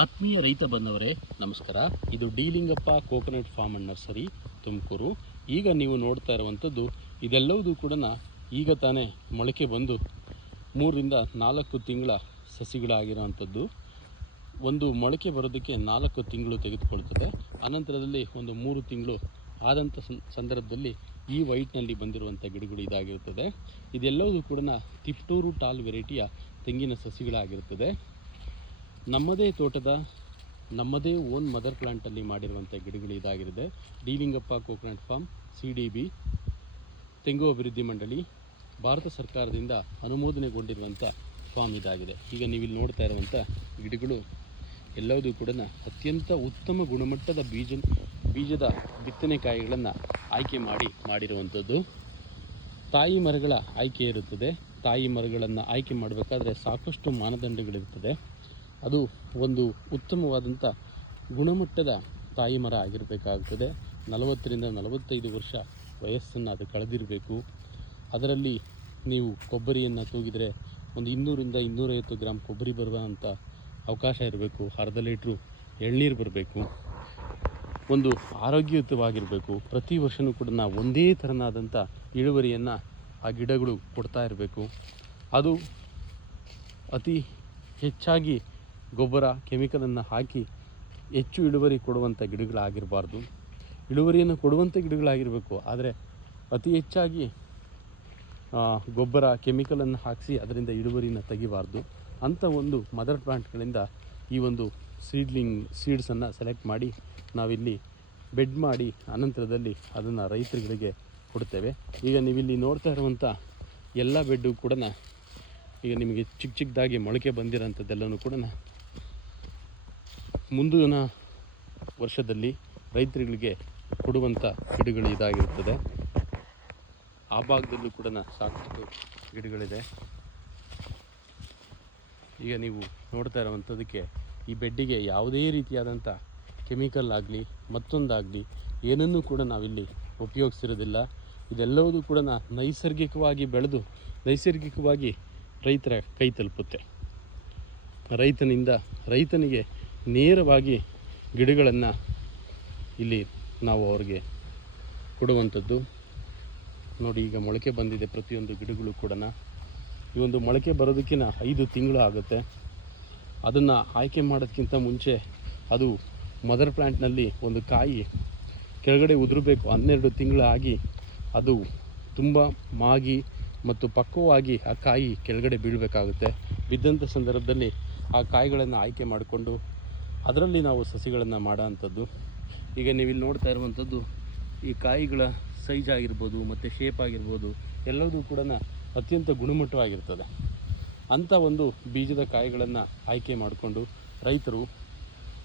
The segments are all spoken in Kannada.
ಆತ್ಮೀಯ ರೈತ ಬಂದವರೇ ನಮಸ್ಕಾರ. ಇದು D Lingappa coconut farm and nursery Tumakuru. ಈಗ ನೀವು ನೋಡ್ತಾ ಇರುವಂಥದ್ದು ಇದೆಲ್ಲವೂ ಕೂಡ ಈಗ ತಾನೇ ಮೊಳಕೆ ಬಂದು 3 ರಿಂದ 4 ತಿಂಗಳ ಸಸಿಗಳಾಗಿರೋವಂಥದ್ದು. ಒಂದು ಮೊಳಕೆ ಬರೋದಕ್ಕೆ 4 ತಿಂಗಳು ತೆಗೆದುಕೊಳ್ಳುತ್ತದೆ. ಅನಂತರದಲ್ಲಿ ಒಂದು 3 ತಿಂಗಳು ಆದಂಥ ಸಂದರ್ಭದಲ್ಲಿ ಈ ವೈಟ್ನಲ್ಲಿ ಬಂದಿರುವಂಥ ಗಿಡಗಳು ಇದಾಗಿರುತ್ತದೆ. ಇದೆಲ್ಲವೂ ಕೂಡ ತಿಪ್ಟೂರು ಟಾಲ್ ವೆರೈಟಿಯ ತೆಂಗಿನ ಸಸಿಗಳಾಗಿರುತ್ತದೆ. ನಮ್ಮದೇ ತೋಟದ ನಮ್ಮದೇ ಓನ್ ಮದರ್ ಪ್ಲಾಂಟಲ್ಲಿ ಮಾಡಿರುವಂಥ ಗಿಡಗಳು ಇದಾಗಿರುತ್ತೆ. D Lingappa coconut farm CDB ತೆಂಗು ಅಭಿವೃದ್ಧಿ ಮಂಡಳಿ ಭಾರತ ಸರ್ಕಾರದಿಂದ ಅನುಮೋದನೆಗೊಂಡಿರುವಂಥ ಫಾರ್ಮ್ ಇದಾಗಿದೆ. ಈಗ ನೀವಿಲ್ಲಿ ನೋಡ್ತಾ ಇರುವಂಥ ಗಿಡಗಳು ಎಲ್ಲವೂ ಕೂಡ ಅತ್ಯಂತ ಉತ್ತಮ ಗುಣಮಟ್ಟದ ಬೀಜದ ಬಿತ್ತನೆಕಾಯಿಗಳನ್ನು ಆಯ್ಕೆ ಮಾಡಿರುವಂಥದ್ದು. ತಾಯಿ ಮರಗಳ ಆಯ್ಕೆ ಇರುತ್ತದೆ. ತಾಯಿ ಮರಗಳನ್ನು ಆಯ್ಕೆ ಮಾಡಬೇಕಾದ್ರೆ ಸಾಕಷ್ಟು ಮಾನದಂಡಗಳಿರ್ತದೆ. ಅದು ಒಂದು ಉತ್ತಮವಾದಂಥ ಗುಣಮಟ್ಟದ ತಾಯಿ ಮರ ಆಗಿರಬೇಕಾಗುತ್ತದೆ. 40 ರಿಂದ 45 ವರ್ಷ ವಯಸ್ಸನ್ನು ಅದು ಕಳೆದಿರಬೇಕು. ಅದರಲ್ಲಿ ನೀವು ಕೊಬ್ಬರಿಯನ್ನು ತೂಗಿದರೆ ಒಂದು 200 ರಿಂದ 250 ಗ್ರಾಮ್ ಕೊಬ್ಬರಿ ಬರುವಂಥ ಅವಕಾಶ ಇರಬೇಕು. ಅರ್ಧ ಲೀಟ್ರು ಎಳ್ನೀರು ಬರಬೇಕು. ಒಂದು ಆರೋಗ್ಯಯುತವಾಗಿರಬೇಕು. ಪ್ರತಿ ವರ್ಷವೂ ಕೂಡ ಒಂದೇ ಥರನಾದಂಥ ಇಳುವರಿಯನ್ನು ಆ ಗಿಡಗಳು ಕೊಡ್ತಾ ಇರಬೇಕು. ಅದು ಅತಿ ಹೆಚ್ಚಾಗಿ ಗೊಬ್ಬರ ಕೆಮಿಕಲನ್ನು ಹಾಕಿ ಹೆಚ್ಚು ಇಳುವರಿ ಕೊಡುವಂಥ ಗಿಡಗಳಾಗಿರಬಾರ್ದು. ಇಳುವರಿಯನ್ನು ಕೊಡುವಂಥ ಗಿಡಗಳಾಗಿರಬೇಕು. ಆದರೆ ಅತಿ ಹೆಚ್ಚಾಗಿ ಗೊಬ್ಬರ ಕೆಮಿಕಲನ್ನು ಹಾಕಿಸಿ ಅದರಿಂದ ಇಳುವರಿನ ತೆಗಿಬಾರ್ದು. ಅಂಥ ಒಂದು ಮದರ್ ಪ್ಲಾಂಟ್ಗಳಿಂದ ಈ ಒಂದು ಸೀಡ್ಸನ್ನು ಸೆಲೆಕ್ಟ್ ಮಾಡಿ ನಾವಿಲ್ಲಿ ಬೆಡ್ ಮಾಡಿ ಅನಂತರದಲ್ಲಿ ಅದನ್ನು ರೈತರುಗಳಿಗೆ ಕೊಡ್ತೇವೆ. ಈಗ ನೀವಿಲ್ಲಿ ನೋಡ್ತಾ ಇರುವಂಥ ಎಲ್ಲ ಬೆಡ್ಡು ಕೂಡ ಈಗ ನಿಮಗೆ ಚಿಕ್ಕದಾಗಿ ಮೊಳಕೆ ಬಂದಿರೋಂಥದ್ದೆಲ್ಲನೂ ಕೂಡ ಮುಂದಿನ ವರ್ಷದಲ್ಲಿ ರೈತರುಗಳಿಗೆ ಕೊಡುವಂಥ ಗಿಡಗಳು ಇದಾಗಿರುತ್ತದೆ. ಆ ಭಾಗದಲ್ಲೂ ಕೂಡ ಸಾಕಷ್ಟು ಗಿಡಗಳಿದೆ. ಈಗ ನೀವು ನೋಡ್ತಾ ಇರುವಂಥದ್ದಕ್ಕೆ ಈ ಬೆಡ್ಡಿಗೆ ಯಾವುದೇ ರೀತಿಯಾದಂಥ ಕೆಮಿಕಲ್ ಆಗಲಿ ಮತ್ತೊಂದಾಗಲಿ ಏನನ್ನೂ ಕೂಡ ನಾವಿಲ್ಲಿ ಉಪಯೋಗಿಸಿರೋದಿಲ್ಲ. ಇದೆಲ್ಲವೂ ಕೂಡ ನೈಸರ್ಗಿಕವಾಗಿ ಬೆಳೆದು ನೈಸರ್ಗಿಕವಾಗಿ ರೈತರ ಕೈ ತಲುಪುತ್ತೆ. ರೈತನಿಗೆ ನೇರವಾಗಿ ಗಿಡಗಳನ್ನು ಇಲ್ಲಿ ನಾವು ಅವ್ರಿಗೆ ಕೊಡುವಂಥದ್ದು. ನೋಡಿ, ಈಗ ಮೊಳಕೆ ಬಂದಿದೆ ಪ್ರತಿಯೊಂದು ಗಿಡಗಳು ಕೂಡ. ಈ ಒಂದು ಮೊಳಕೆ ಬರೋದಕ್ಕಿಂತ 5 ತಿಂಗಳು ಆಗುತ್ತೆ. ಅದನ್ನು ಆಯ್ಕೆ ಮಾಡೋದಕ್ಕಿಂತ ಮುಂಚೆ ಅದು ಮದರ್ ಪ್ಲ್ಯಾಂಟ್ನಲ್ಲಿ ಒಂದು ಕಾಯಿ ಕೆಳಗಡೆ ಉದುರಬೇಕು. 12 ತಿಂಗಳು ಆಗಿ ಅದು ತುಂಬ ಮಾಗಿ ಮತ್ತು ಪಕ್ವವಾಗಿ ಆ ಕಾಯಿ ಕೆಳಗಡೆ ಬೀಳಬೇಕಾಗುತ್ತೆ. ಬಿದ್ದಂಥ ಸಂದರ್ಭದಲ್ಲಿ ಆ ಕಾಯಿಗಳನ್ನು ಆಯ್ಕೆ ಮಾಡಿಕೊಂಡು ಅದರಲ್ಲಿ ನಾವು ಸಸಿಗಳನ್ನು ಮಾಡೋ ಅಂಥದ್ದು. ಈಗ ನೀವಿಲ್ಲಿ ನೋಡ್ತಾ ಇರುವಂಥದ್ದು ಈ ಕಾಯಿಗಳ ಸೈಜ್ ಆಗಿರ್ಬೋದು ಮತ್ತು ಶೇಪ್ ಆಗಿರ್ಬೋದು ಎಲ್ಲವೂ ಕೂಡ ಅತ್ಯಂತ ಗುಣಮಟ್ಟವಾಗಿರ್ತದೆ. ಅಂಥ ಒಂದು ಬೀಜದ ಕಾಯಿಗಳನ್ನು ಆಯ್ಕೆ ಮಾಡಿಕೊಂಡು ರೈತರು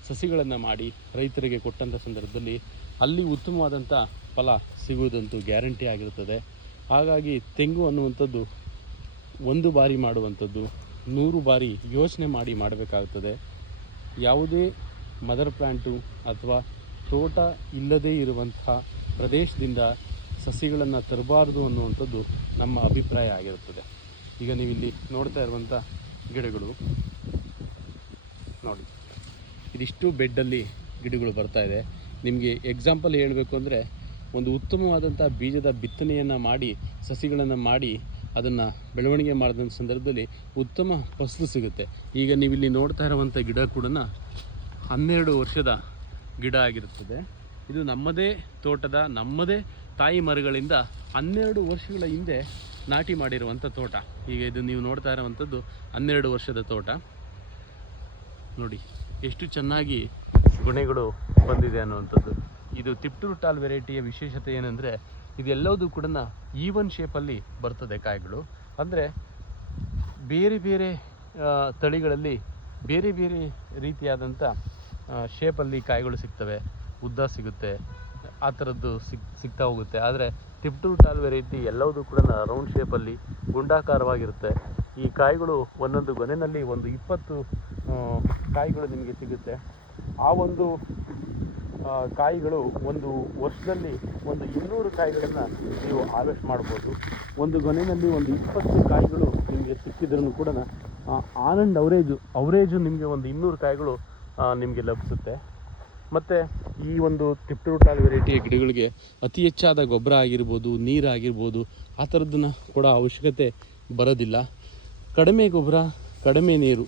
ಸಸಿಗಳನ್ನು ಮಾಡಿ ರೈತರಿಗೆ ಕೊಟ್ಟಂಥ ಸಂದರ್ಭದಲ್ಲಿ ಅಲ್ಲಿ ಉತ್ತಮವಾದಂಥ ಫಲ ಸಿಗುವುದಂತೂ ಗ್ಯಾರಂಟಿ ಆಗಿರುತ್ತದೆ. ಹಾಗಾಗಿ ತೆಂಗು ಅನ್ನುವಂಥದ್ದು ಒಂದು ಬಾರಿ ಮಾಡುವಂಥದ್ದು 100 ಬಾರಿ ಯೋಚನೆ ಮಾಡಬೇಕಾಗುತ್ತದೆ. ಯಾವುದೇ ಮದರ್ ಪ್ಲ್ಯಾಂಟು ಅಥವಾ ತೋಟ ಇಲ್ಲದೇ ಇರುವಂತಹ ಪ್ರದೇಶದಿಂದ ಸಸಿಗಳನ್ನು ತರಬಾರ್ದು ಅನ್ನುವಂಥದ್ದು ನಮ್ಮ ಅಭಿಪ್ರಾಯ ಆಗಿರುತ್ತದೆ. ಈಗ ನೀವಿಲ್ಲಿ ನೋಡ್ತಾ ಇರುವಂಥ ಗಿಡಗಳು ನೋಡಿ, ಇದಿಷ್ಟು ಬೆಡ್ಡಲ್ಲಿ ಗಿಡಗಳು ಬರ್ತಾಯಿದೆ. ನಿಮಗೆ ಎಕ್ಸಾಂಪಲ್ ಹೇಳಬೇಕು ಅಂದರೆ ಒಂದು ಉತ್ತಮವಾದಂಥ ಬೀಜದ ಬಿತ್ತನೆಯನ್ನು ಮಾಡಿ ಸಸಿಗಳನ್ನು ಮಾಡಿ ಅದನ್ನು ಬೆಳವಣಿಗೆ ಮಾಡಿದಂಥ ಸಂದರ್ಭದಲ್ಲಿ ಉತ್ತಮ ಫಸಲು ಸಿಗುತ್ತೆ. ಈಗ ನೀವಿಲ್ಲಿ ನೋಡ್ತಾ ಇರುವಂಥ ಗಿಡ ಕೂಡ 12 ವರ್ಷದ ಗಿಡ ಆಗಿರುತ್ತದೆ. ಇದು ನಮ್ಮದೇ ತೋಟದ ನಮ್ಮದೇ ತಾಯಿ ಮರಗಳಿಂದ 12 ವರ್ಷಗಳ ಹಿಂದೆ ನಾಟಿ ಮಾಡಿರುವಂಥ ತೋಟ. ಈಗ ಇದು ನೀವು ನೋಡ್ತಾ ಇರುವಂಥದ್ದು 12 ವರ್ಷದ ತೋಟ. ನೋಡಿ ಎಷ್ಟು ಚೆನ್ನಾಗಿ ಗುಣಗಳು ಬಂದಿದೆ ಅನ್ನುವಂಥದ್ದು. ಇದು ತಿಪ್ಟೂರು ಟಾಲ್ ವೆರೈಟಿಯ ವಿಶೇಷತೆ ಏನಂದರೆ ಇದೆಲ್ಲವೂ ಕೂಡ ಈವನ್ ಶೇಪಲ್ಲಿ ಬರ್ತದೆ ಕಾಯಿಗಳು. ಅಂದರೆ ಬೇರೆ ಬೇರೆ ತಳಿಗಳಲ್ಲಿ ಬೇರೆ ಬೇರೆ ರೀತಿಯಾದಂಥ ಶೇಪಲ್ಲಿ ಕಾಯಿಗಳು ಸಿಗ್ತವೆ. ಉದ್ದ ಸಿಗುತ್ತೆ, ಆ ಥರದ್ದು ಸಿಗ್ತಾ ಹೋಗುತ್ತೆ. ಆದರೆ ತಿಪ್ಟೂರು ಟಾಲ್ ವೆರೈಟಿ ಎಲ್ಲವೂ ಕೂಡ ರೌಂಡ್ ಶೇಪಲ್ಲಿ ಗುಂಡಾಕಾರವಾಗಿರುತ್ತೆ. ಈ ಕಾಯಿಗಳು ಒಂದೊಂದು ಗೊನೆಯಲ್ಲಿ ಒಂದು 20 ಕಾಯಿಗಳು ನಿಮಗೆ ಸಿಗುತ್ತೆ. ಆ ಒಂದು ಕಾಯಿಗಳು ಒಂದು ವರ್ಷದಲ್ಲಿ ಒಂದು 200 ಕಾಯಿಗಳನ್ನು ನೀವು ಹಾರ್ವೆಸ್ಟ್ ಮಾಡ್ಬೋದು. ಒಂದು ಗೊನೆಯಲ್ಲಿ ಒಂದು 20 ಕಾಯಿಗಳು ನಿಮಗೆ ಸಿಕ್ಕಿದ್ರೂ ಕೂಡ ಆನ್ ಆ್ಯಂಡ್ ಅವರೇಜು ನಿಮಗೆ ಒಂದು 200 ಕಾಯಿಗಳು ನಿಮಗೆ ಲಭಿಸುತ್ತೆ. ಮತ್ತು ಈ ಒಂದು ಟಿಪ್ಟೂಟಾಲ್ ವೆರೈಟಿಯ ಗಿಡಗಳಿಗೆ ಅತಿ ಹೆಚ್ಚಾದ ಗೊಬ್ಬರ ಆಗಿರ್ಬೋದು, ನೀರಾಗಿರ್ಬೋದು, ಆ ಥರದ್ದನ್ನು ಕೂಡ ಅವಶ್ಯಕತೆ ಬರೋದಿಲ್ಲ. ಕಡಿಮೆ ಗೊಬ್ಬರ, ಕಡಿಮೆ ನೀರು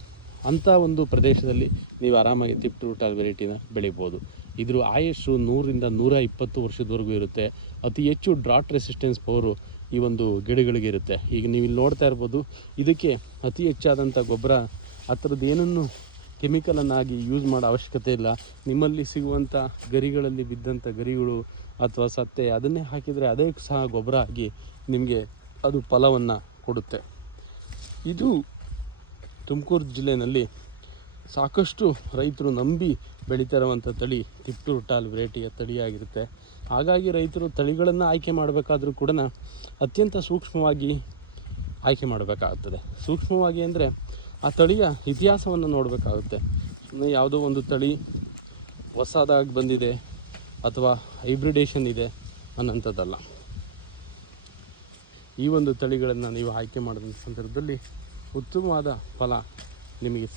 ಅಂಥ ಒಂದು ಪ್ರದೇಶದಲ್ಲಿ ನೀವು ಆರಾಮಾಗಿ ಟಿಪ್ಟೂಟಾಲ್ ವೆರೈಟಿನ ಬೆಳಿಬೋದು. ಇದ್ರ ಆಯುಷ್ಷು 100ರಿಂದ 120 ವರ್ಷದವರೆಗೂ ಇರುತ್ತೆ. ಅತಿ ಹೆಚ್ಚು ಡ್ರಾಟ್ ರೆಸಿಸ್ಟೆನ್ಸ್ ಪವರು ಈ ಒಂದು ಗಿಡಗಳಿಗೆ ಇರುತ್ತೆ. ಈಗ ನೀವು ಇಲ್ಲಿ ನೋಡ್ತಾ ಇರ್ಬೋದು, ಇದಕ್ಕೆ ಅತಿ ಹೆಚ್ಚಾದಂಥ ಗೊಬ್ಬರ ಆ ಥರದ್ದು ಏನನ್ನು ಕೆಮಿಕಲನ್ನಾಗಿ ಯೂಸ್ ಮಾಡೋ ಅವಶ್ಯಕತೆ ಇಲ್ಲ. ನಿಮ್ಮಲ್ಲಿ ಸಿಗುವಂಥ ಗರಿಗಳಲ್ಲಿ ಬಿದ್ದಂಥ ಗರಿಗಳು ಅಥವಾ ಸತ್ತೆ ಅದನ್ನೇ ಹಾಕಿದರೆ ಅದೇ ಸಹ ಗೊಬ್ಬರ ಆಗಿ ನಿಮಗೆ ಅದು ಫಲವನ್ನು ಕೊಡುತ್ತೆ. ಇದು ತುಮಕೂರು ಜಿಲ್ಲೆಯಲ್ಲಿ ಸಾಕಷ್ಟು ರೈತರು ನಂಬಿ ಬೆಳೀತಾ ಇರುವಂಥ ತಳಿ ಟಿಪ್ಟೂಟಾಲ್ ವೆರೈಟಿಯ ತಳಿಯಾಗಿರುತ್ತೆ. ಹಾಗಾಗಿ ರೈತರು ತಳಿಗಳನ್ನು ಆಯ್ಕೆ ಮಾಡಬೇಕಾದ್ರೂ ಕೂಡ ಅತ್ಯಂತ ಸೂಕ್ಷ್ಮವಾಗಿ ಆಯ್ಕೆ ಮಾಡಬೇಕಾಗುತ್ತದೆ. ಸೂಕ್ಷ್ಮವಾಗಿ ಅಂದರೆ ಆ ತಳಿಯ ಇತಿಹಾಸವನ್ನು ನೋಡಬೇಕಾಗುತ್ತೆ. ಸುಮ್ಮನೆ ಯಾವುದೋ ಒಂದು ತಳಿ ಹೊಸದಾಗಿ ಬಂದಿದೆ ಅಥವಾ ಹೈಬ್ರಿಡೇಷನ್ ಇದೆ ಅನ್ನೋಂಥದ್ದಲ್ಲ. ಈ ಒಂದು ತಳಿಗಳನ್ನು ನೀವು ಆಯ್ಕೆ ಮಾಡಿದ ಸಂದರ್ಭದಲ್ಲಿ ಉತ್ತಮವಾದ ಫಲ ನಿಮಗೆ